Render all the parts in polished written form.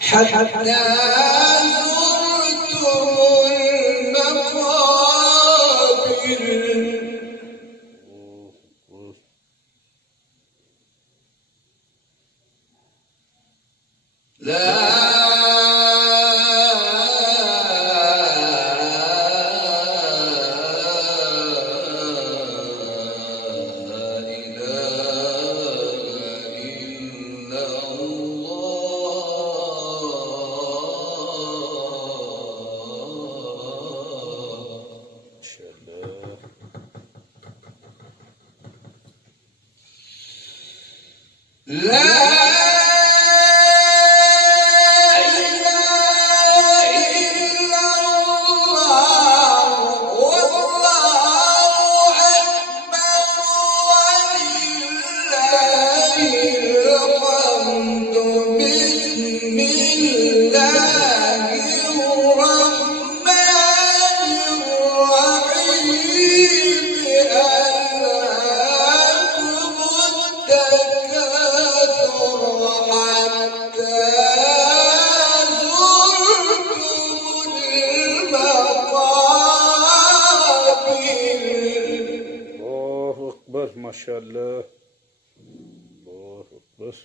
حتى زرتم المقابر لا ما شاء الله. الله أكبر.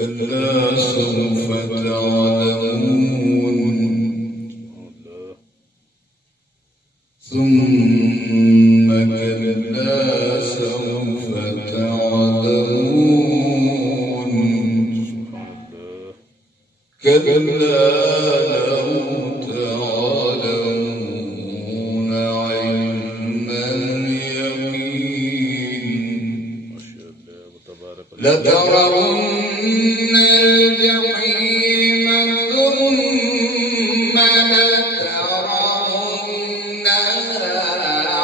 كلا سوف تعلمون ثم كلا سوف تعلمون كلا لو تعلمون علم اليقين لترون الجحيم ثم لترونها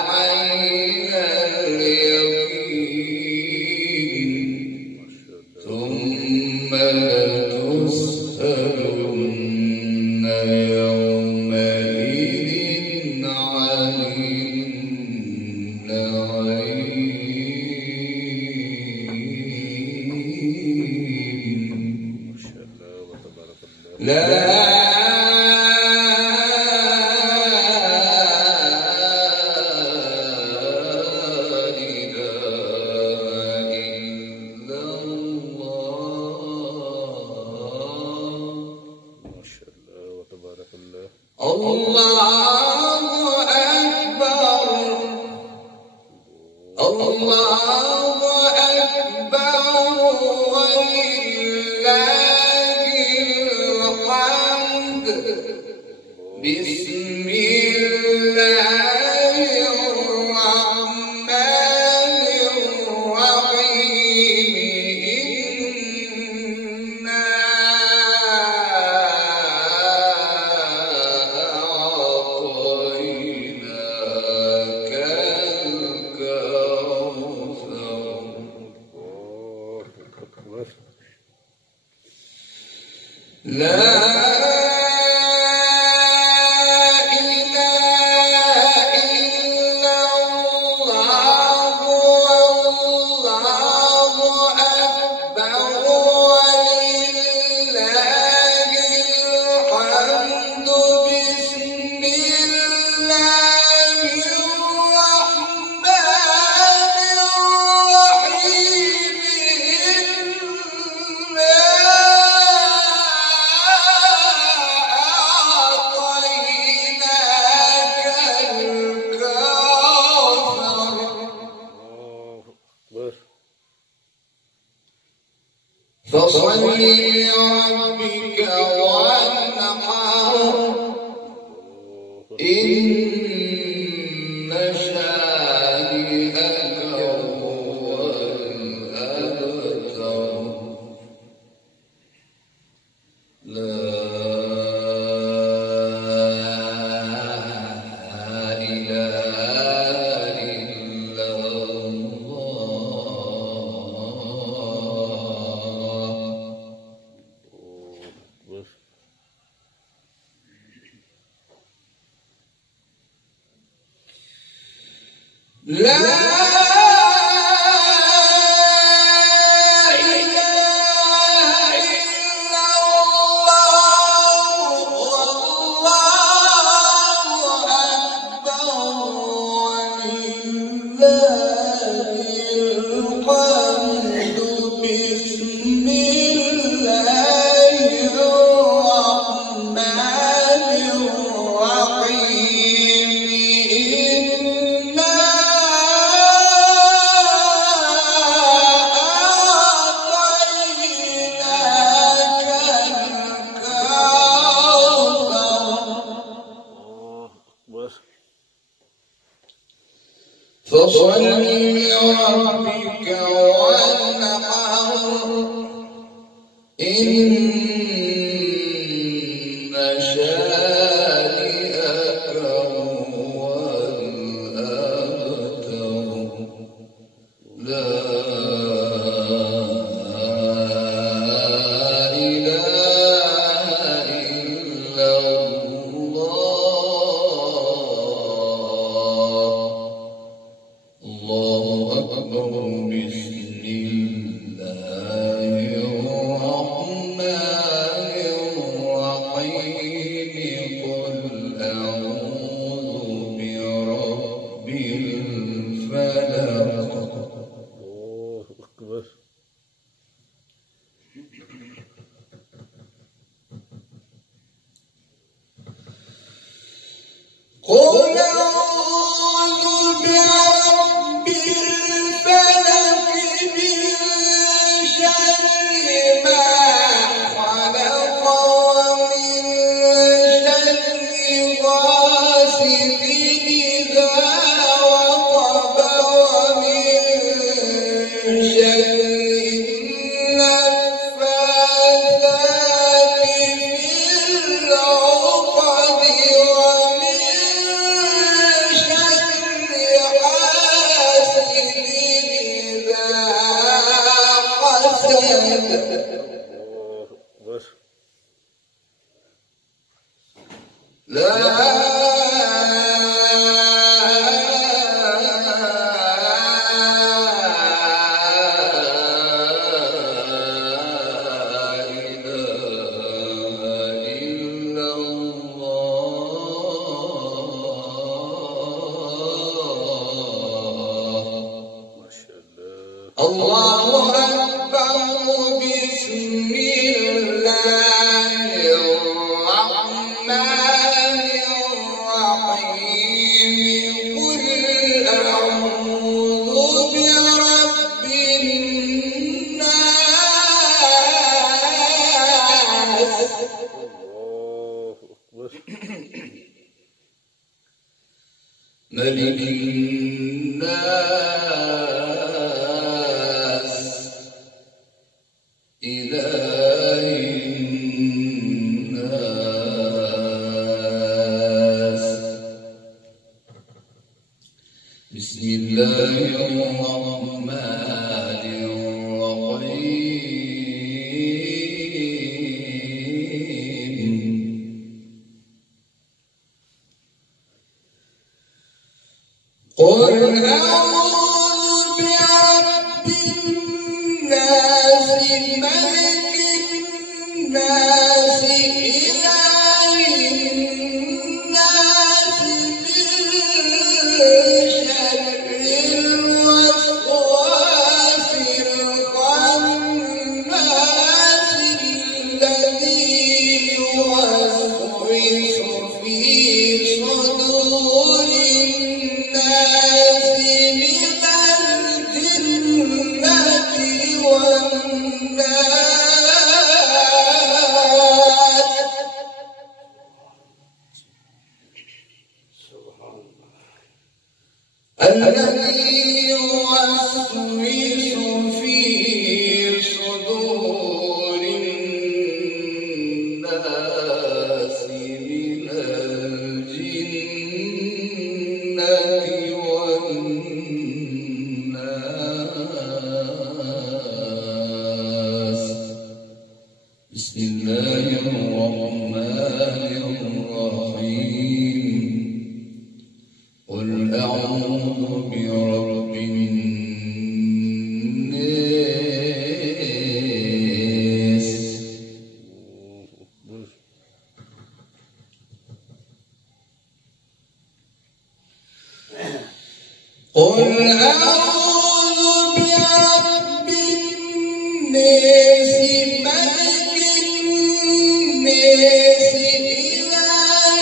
عين اليقين ثم لتسألن لتسألن يومئذ عن النعيم. ما شاء الله وتبارك الله. لا الله أكبر ولله الحمد. بسم الله الرحمن الرحيم. إنا أعطيناك الكوثر. لا فصل لربك وانحر. إن شانئك هو الأبتر. لا إله إلا لا إله إلا الله والله أكبر ولله الحمد. بسم الله الرحمن الرحيم. فصل لربك وانحر. إن شانئك هو الأبتر. لا إله إلا الله أكبر. بسم الله الرحمن الرحيم. قل أعوذ برب الفلق. الله أكبر. قل أعوذ برب الفلق من شر ما خلق ومن شر غاسق إذا وقب ومن شر النفاثات في العقد ومن شر الله أكبر. بسم الله الرحمن الرحيم. قل أعوذ برب الناس ملك الناس إله الناس. بسم الله الرحمن الرحيم. قل أعوذ برب الناس ملك الناس إله الناس من شر الوسواس الخناس الذي يوسوس في صدور الناس من الجنة والناس. الذي يوسوس في صدور الناس من الجنة والناس. بسم الله الرحمن الرحيم. قل أعوذ برب الناس. قل أعوذ برب الناس ملك الناس إله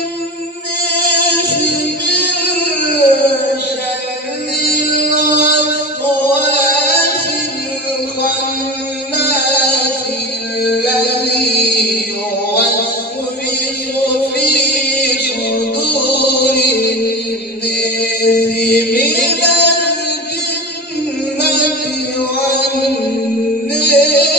الناس من شر الوسواس الخناس الذي يوسوس في صدور الناس من الجنة والناس.